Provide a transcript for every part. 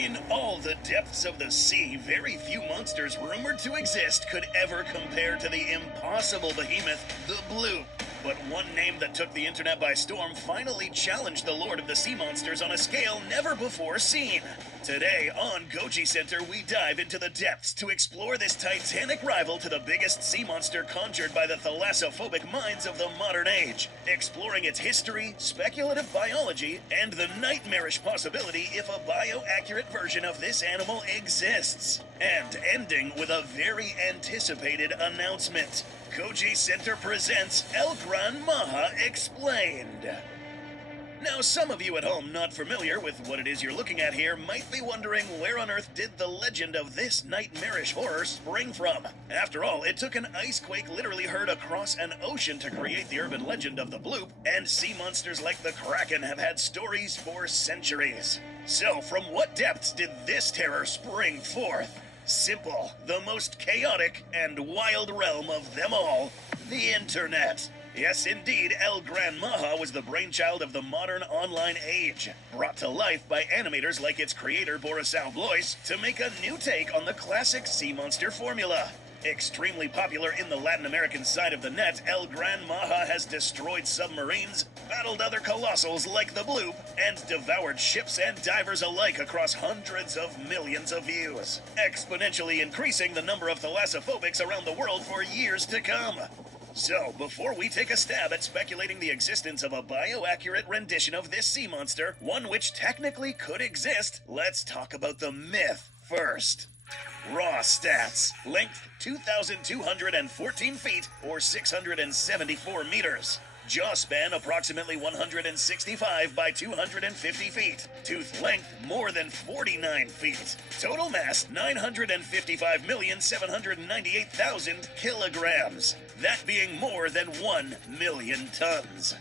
In all the depths of the sea, very few monsters rumored to exist could ever compare to the impossible behemoth, the bloop. But one name that took the internet by storm finally challenged the Lord of the Sea Monsters on a scale never before seen. Today on Goji Center, we dive into the depths to explore this titanic rival to the biggest sea monster conjured by the thalassophobic minds of the modern age, exploring its history, speculative biology, and the nightmarish possibility if a bioaccurate version of this animal exists. And ending with a very anticipated announcement. Goji Center presents Gran Maja Explained. Now, some of you at home not familiar with what it is you're looking at here might be wondering where on earth did the legend of this nightmarish horror spring from? After all, it took an ice quake literally heard across an ocean to create the urban legend of the bloop, and sea monsters like the Kraken have had stories for centuries. So, from what depths did this terror spring forth? Simple, the most chaotic and wild realm of them all, the internet. Yes, indeed, Gran Maja was the brainchild of the modern online age, brought to life by animators like its creator Borisov Blois to make a new take on the classic sea monster formula. Extremely popular in the Latin American side of the net, Gran Maja has destroyed submarines, battled other colossals like the bloop, and devoured ships and divers alike across hundreds of millions of views, exponentially increasing the number of thalassophobics around the world for years to come. So, before we take a stab at speculating the existence of a bioaccurate rendition of this sea monster, one which technically could exist, let's talk about the myth first. Raw stats. Length 2,214 feet or 674 meters. Jaw span approximately 165 by 250 feet. Tooth length more than 49 feet. Total mass 955,798,000 kilograms. That being more than 1 million tons.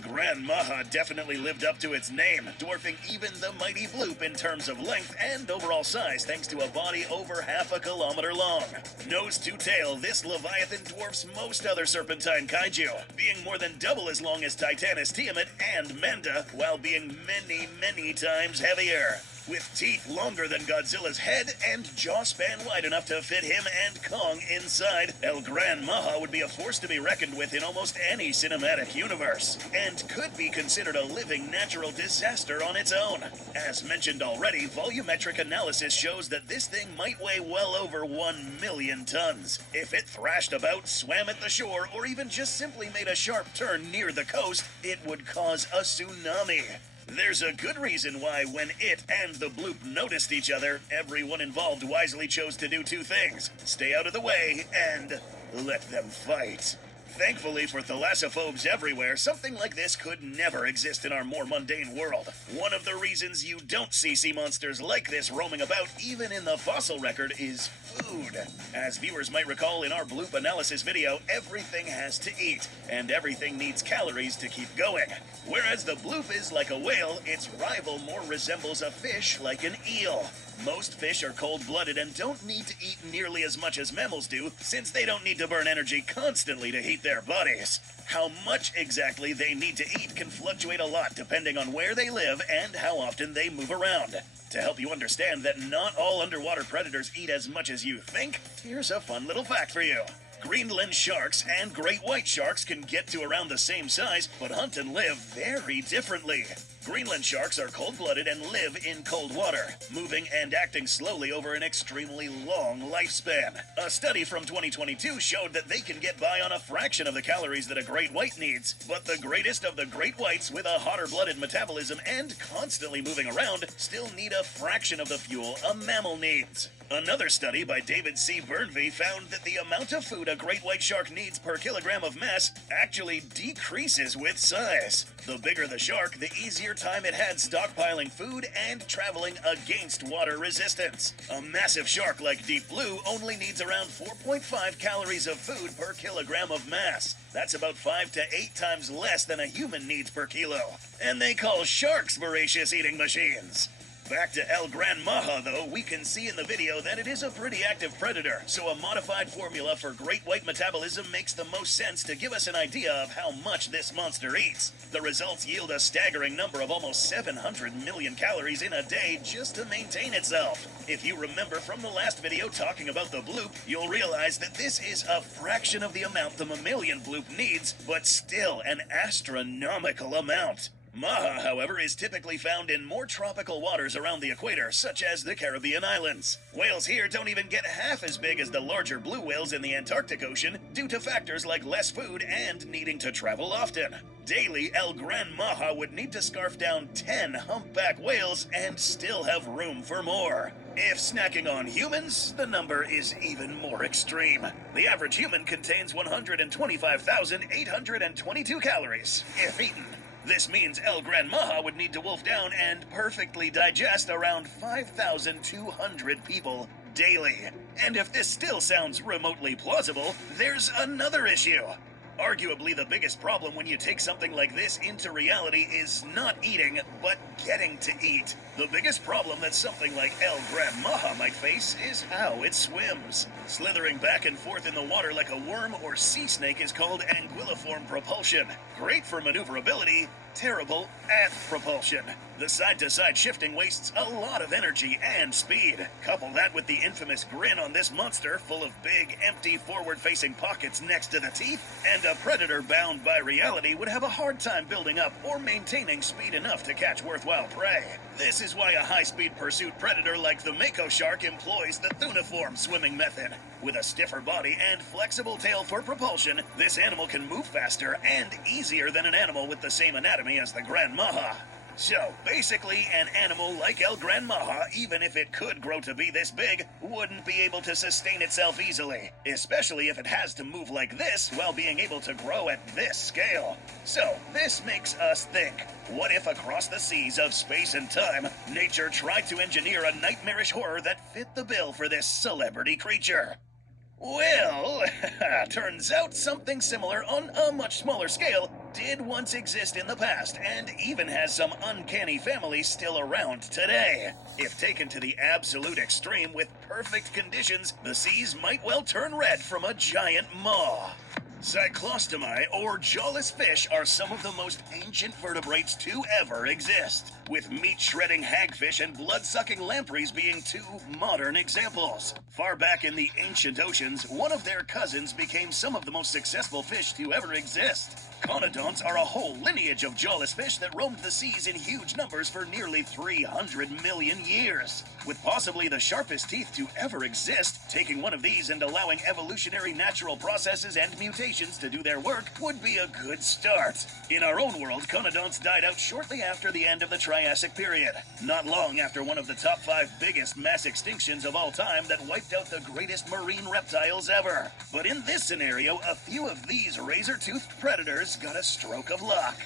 Gran Maja definitely lived up to its name, dwarfing even the mighty bloop in terms of length and overall size thanks to a body over half a kilometer long. Nose to tail, this leviathan dwarfs most other serpentine kaiju, being more than double as long as Titanus, Tiamat, and Manda, while being many times heavier. With teeth longer than Godzilla's head and jaw span wide enough to fit him and Kong inside, Gran Maja would be a force to be reckoned with in almost any cinematic universe, and could be considered a living natural disaster on its own. As mentioned already, volumetric analysis shows that this thing might weigh well over 1 million tons. If it thrashed about, swam at the shore, or even just simply made a sharp turn near the coast, it would cause a tsunami. There's a good reason why when it and the bloop noticed each other, everyone involved wisely chose to do two things: stay out of the way and let them fight. Thankfully for thalassophobes everywhere, something like this could never exist in our more mundane world. One of the reasons you don't see sea monsters like this roaming about even in the fossil record is food. As viewers might recall in our bloop analysis video, everything has to eat, and everything needs calories to keep going. Whereas the bloop is like a whale, its rival more resembles a fish like an eel. Most fish are cold-blooded and don't need to eat nearly as much as mammals do, since they don't need to burn energy constantly to heat their bodies. How much exactly they need to eat can fluctuate a lot depending on where they live and how often they move around. To help you understand that not all underwater predators eat as much as you think, here's a fun little fact for you. Greenland sharks and great white sharks can get to around the same size, but hunt and live very differently. Greenland sharks are cold-blooded and live in cold water, moving and acting slowly over an extremely long lifespan. A study from 2022 showed that they can get by on a fraction of the calories that a great white needs, but the greatest of the great whites with a hotter-blooded metabolism and constantly moving around still need a fraction of the fuel a mammal needs. Another study by David C. Burnvey found that the amount of food a great white shark needs per kilogram of mass actually decreases with size. The bigger the shark, the easier time it had stockpiling food and traveling against water resistance. A massive shark like Deep Blue only needs around 4.5 calories of food per kilogram of mass. That's about 5 to 8 times less than a human needs per kilo. And they call sharks voracious eating machines. Back to El Gran Maja, though, we can see in the video that it is a pretty active predator, so a modified formula for great white metabolism makes the most sense to give us an idea of how much this monster eats. The results yield a staggering number of almost 700 million calories in a day just to maintain itself. If you remember from the last video talking about the bloop, you'll realize that this is a fraction of the amount the mammalian bloop needs, but still an astronomical amount. Maja, however, is typically found in more tropical waters around the equator, such as the Caribbean islands. Whales here don't even get half as big as the larger blue whales in the Antarctic Ocean due to factors like less food and needing to travel often. Daily, El Gran Maja would need to scarf down 10 humpback whales and still have room for more. If snacking on humans, the number is even more extreme. The average human contains 125,822 calories, if eaten. This means El Gran Maja would need to wolf down and perfectly digest around 5,200 people daily. And if this still sounds remotely plausible, there's another issue. Arguably, the biggest problem when you take something like this into reality is not eating, but getting to eat. The biggest problem that something like El Gran Maja might face is how it swims. Slithering back and forth in the water like a worm or sea snake is called anguilliform propulsion. Great for maneuverability, terrible at propulsion. The side-to-side shifting wastes a lot of energy and speed. Couple that with the infamous grin on this monster, full of big, empty, forward-facing pockets next to the teeth, and a predator bound by reality would have a hard time building up or maintaining speed enough to catch worthwhile prey. This is why a high-speed pursuit predator like the mako shark employs the thuniform swimming method. With a stiffer body and flexible tail for propulsion, this animal can move faster and easier than an animal with the same anatomy as the Gran Maja. So, basically, an animal like El Gran Maja, even if it could grow to be this big, wouldn't be able to sustain itself easily, especially if it has to move like this while being able to grow at this scale. So, this makes us think, what if across the seas of space and time, nature tried to engineer a nightmarish horror that fit the bill for this celebrity creature? Well, turns out something similar on a much smaller scale did once exist in the past and even has some uncanny families still around today. If taken to the absolute extreme with perfect conditions, the seas might well turn red from a giant maw. Cyclostomi, or jawless fish, are some of the most ancient vertebrates to ever exist, with meat-shredding hagfish and blood-sucking lampreys being two modern examples. Far back in the ancient oceans, one of their cousins became some of the most successful fish to ever exist. Conodonts are a whole lineage of jawless fish that roamed the seas in huge numbers for nearly 300 million years. With possibly the sharpest teeth to ever exist, taking one of these and allowing evolutionary natural processes and mutations to do their work would be a good start. In our own world, conodonts died out shortly after the end of the Triassic period, not long after one of the top 5 biggest mass extinctions of all time that wiped out the greatest marine reptiles ever. But in this scenario, a few of these razor-toothed predators got a stroke of luck.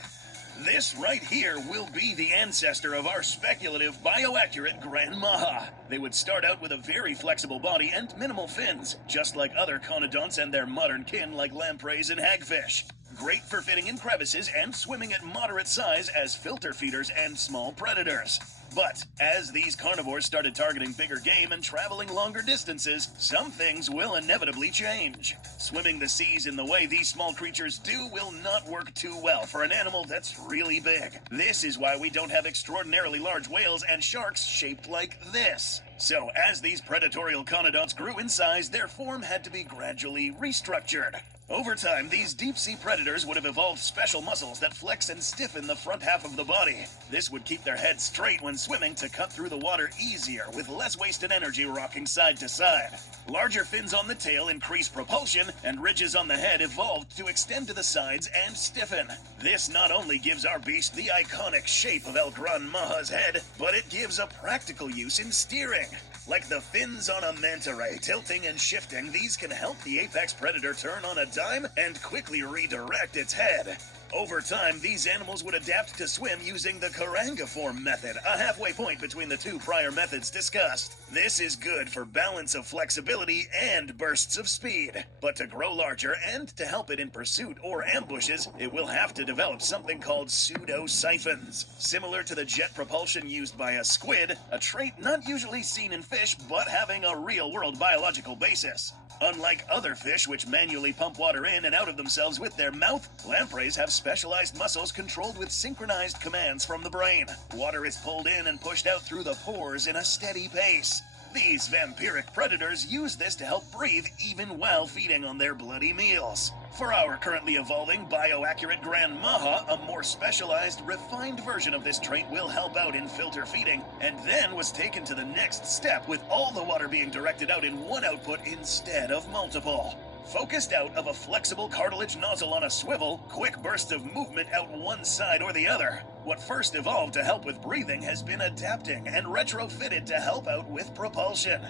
This right here will be the ancestor of our speculative, bioaccurate Gran Maja. They would start out with a very flexible body and minimal fins, just like other conodonts and their modern kin like lampreys and hagfish. Great for fitting in crevices and swimming at moderate size as filter feeders and small predators. But as these carnivores started targeting bigger game and traveling longer distances, some things will inevitably change. Swimming the seas in the way these small creatures do will not work too well for an animal that's really big. This is why we don't have extraordinarily large whales and sharks shaped like this. So as these predatorial conodonts grew in size, their form had to be gradually restructured. Over time, these deep-sea predators would have evolved special muscles that flex and stiffen the front half of the body. This would keep their heads straight when swimming to cut through the water easier, with less wasted energy rocking side to side. Larger fins on the tail increase propulsion, and ridges on the head evolved to extend to the sides and stiffen. This not only gives our beast the iconic shape of El Gran Maja's head, but it gives a practical use in steering. Like the fins on a manta ray, tilting and shifting, these can help the apex predator turn on a dime and quickly redirect its head. Over time, these animals would adapt to swim using the carangiform method, a halfway point between the two prior methods discussed. This is good for balance of flexibility and bursts of speed. But to grow larger and to help it in pursuit or ambushes, it will have to develop something called pseudo-siphons. Similar to the jet propulsion used by a squid, a trait not usually seen in fish but having a real-world biological basis. Unlike other fish which manually pump water in and out of themselves with their mouth, lampreys have specialized muscles controlled with synchronized commands from the brain. Water is pulled in and pushed out through the pores in a steady pace. These vampiric predators use this to help breathe even while feeding on their bloody meals. For our currently evolving bioaccurate Gran maja, a more specialized, refined version of this trait will help out in filter feeding, and then was taken to the next step with all the water being directed out in one output instead of multiple. Focused out of a flexible cartilage nozzle on a swivel, quick bursts of movement out one side or the other. What first evolved to help with breathing has been adapting and retrofitted to help out with propulsion.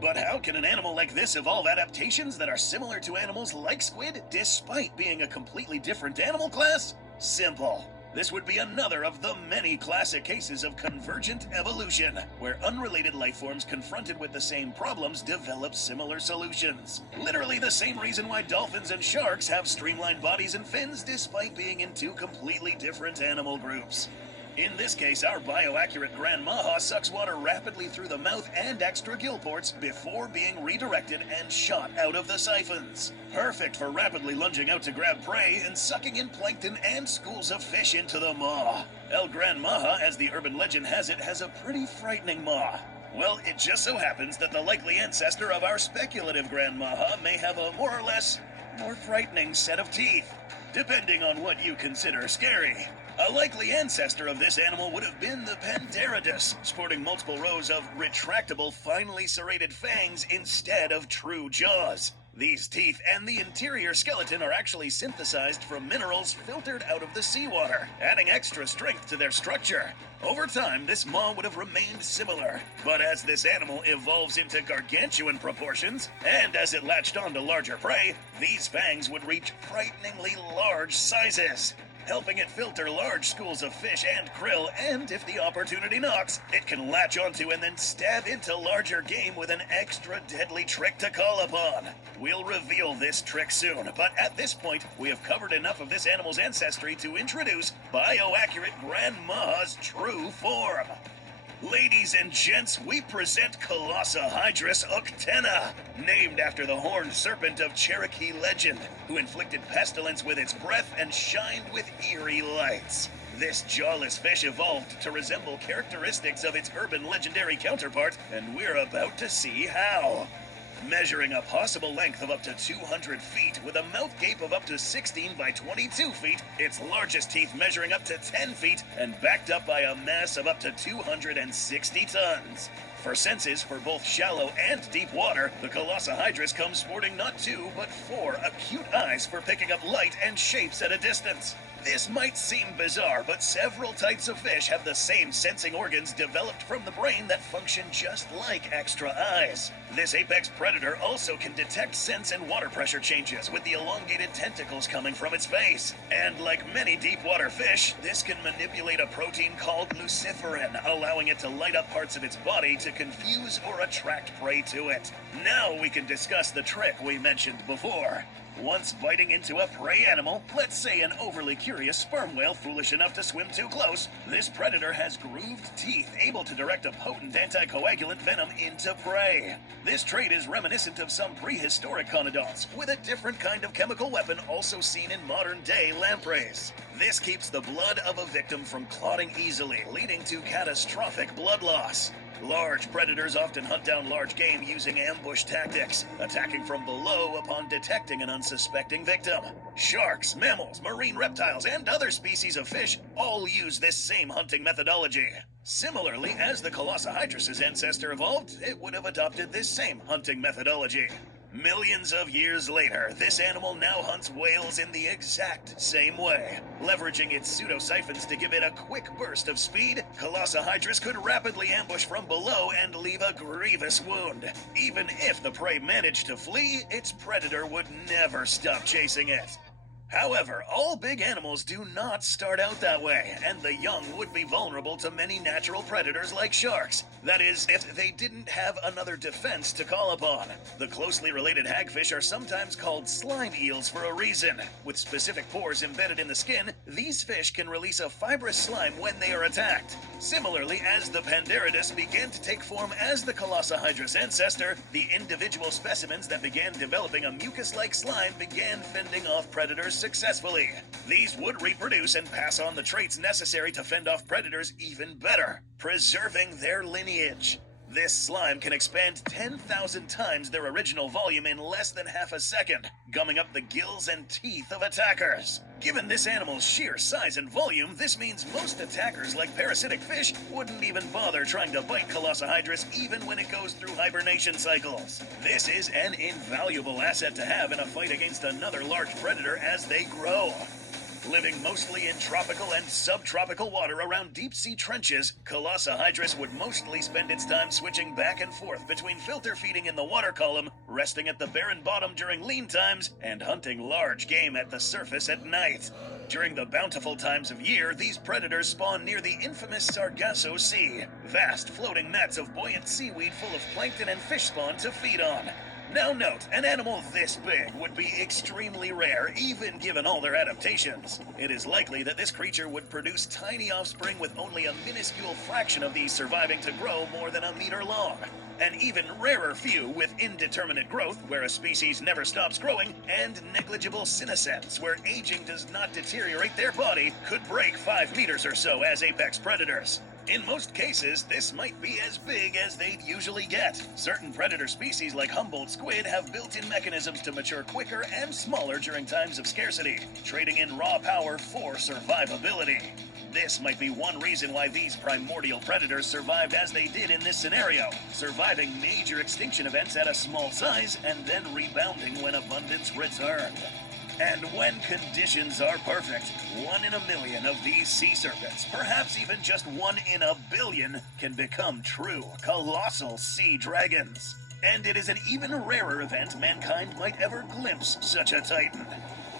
But how can an animal like this evolve adaptations that are similar to animals like squid, despite being a completely different animal class? Simple. This would be another of the many classic cases of convergent evolution, where unrelated life forms confronted with the same problems develop similar solutions. Literally the same reason why dolphins and sharks have streamlined bodies and fins despite being in two completely different animal groups. In this case, our bioaccurate Gran maja sucks water rapidly through the mouth and extra gill ports before being redirected and shot out of the siphons. Perfect for rapidly lunging out to grab prey and sucking in plankton and schools of fish into the maw. Gran maja, as the urban legend has it, has a pretty frightening maw. Well, it just so happens that the likely ancestor of our speculative Gran maja may have a more or less more frightening set of teeth, depending on what you consider scary. A likely ancestor of this animal would have been the Panderidus, sporting multiple rows of retractable, finely serrated fangs instead of true jaws. These teeth and the interior skeleton are actually synthesized from minerals filtered out of the seawater, adding extra strength to their structure. Over time, this maw would have remained similar, but as this animal evolves into gargantuan proportions, and as it latched onto larger prey, these fangs would reach frighteningly large sizes, helping it filter large schools of fish and krill, and if the opportunity knocks, it can latch onto and then stab into larger game with an extra deadly trick to call upon. We'll reveal this trick soon, but at this point, we have covered enough of this animal's ancestry to introduce bioaccurate Gran maja's true form. Ladies and gents, we present Hydrus Uctena, named after the horned serpent of Cherokee legend, who inflicted pestilence with its breath and shined with eerie lights. This jawless fish evolved to resemble characteristics of its urban legendary counterpart, and we're about to see how. Measuring a possible length of up to 200 feet with a mouth gape of up to 16 by 22 feet, its largest teeth measuring up to 10 feet, and backed up by a mass of up to 260 tons. For senses for both shallow and deep water, the Hydrus comes sporting not 2, but 4 acute eyes for picking up light and shapes at a distance. This might seem bizarre, but several types of fish have the same sensing organs developed from the brain that function just like extra eyes. This apex predator also can detect sense and water pressure changes with the elongated tentacles coming from its face. And like many deep water fish, this can manipulate a protein called luciferin, allowing it to light up parts of its body to confuse or attract prey to it. Now we can discuss the trick we mentioned before. Once biting into a prey animal, let's say an overly curious sperm whale foolish enough to swim too close, this predator has grooved teeth able to direct a potent anticoagulant venom into prey. This trait is reminiscent of some prehistoric conodonts, with a different kind of chemical weapon also seen in modern-day lampreys. This keeps the blood of a victim from clotting easily, leading to catastrophic blood loss. Large predators often hunt down large game using ambush tactics, attacking from below upon detecting an unsuspecting victim. Sharks, mammals, marine reptiles, and other species of fish all use this same hunting methodology. Similarly, as the Hydrus's ancestor evolved, it would have adopted this same hunting methodology. Millions of years later, this animal now hunts whales in the exact same way. Leveraging its pseudo-siphons to give it a quick burst of speed, Hydrus could rapidly ambush from below and leave a grievous wound. Even if the prey managed to flee, its predator would never stop chasing it. However, all big animals do not start out that way, and the young would be vulnerable to many natural predators like sharks. That is, if they didn't have another defense to call upon. The closely related hagfish are sometimes called slime eels for a reason. With specific pores embedded in the skin, these fish can release a fibrous slime when they are attacked. Similarly, as the Pandaridus began to take form as the Colossahydrus ancestor, the individual specimens that began developing a mucus-like slime began fending off predators successfully. These would reproduce and pass on the traits necessary to fend off predators even better, preserving their lineage. This slime can expand 10,000 times their original volume in less than half a second, gumming up the gills and teeth of attackers. Given this animal's sheer size and volume, this means most attackers like parasitic fish wouldn't even bother trying to bite Colossahydrus even when it goes through hibernation cycles. This is an invaluable asset to have in a fight against another large predator as they grow. Living mostly in tropical and subtropical water around deep-sea trenches, Colossahydrus would mostly spend its time switching back and forth between filter feeding in the water column, resting at the barren bottom during lean times, and hunting large game at the surface at night. During the bountiful times of year, these predators spawn near the infamous Sargasso Sea, vast floating mats of buoyant seaweed full of plankton and fish spawn to feed on. Now note, an animal this big would be extremely rare, even given all their adaptations. It is likely that this creature would produce tiny offspring with only a minuscule fraction of these surviving to grow more than a meter long. An even rarer few with indeterminate growth, where a species never stops growing, and negligible senescence, where aging does not deteriorate their body, could break 5 meters or so as apex predators. In most cases, this might be as big as they'd usually get. Certain predator species like Humboldt squid have built-in mechanisms to mature quicker and smaller during times of scarcity, trading in raw power for survivability. This might be one reason why these primordial predators survived as they did in this scenario, surviving major extinction events at a small size and then rebounding when abundance returned. And when conditions are perfect, 1 in a million of these sea serpents, perhaps even just 1 in a billion, can become true colossal sea dragons. And it is an even rarer event mankind might ever glimpse such a titan.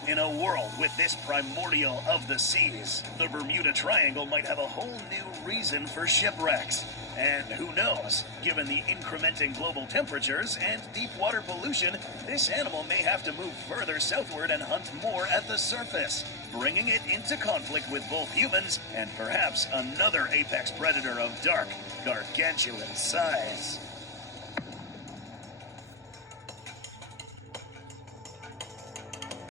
In a world with this primordial of the seas, the Bermuda Triangle might have a whole new reason for shipwrecks. And who knows, given the incrementing global temperatures and deep water pollution, this animal may have to move further southward and hunt more at the surface, bringing it into conflict with both humans and perhaps another apex predator of dark, gargantuan size.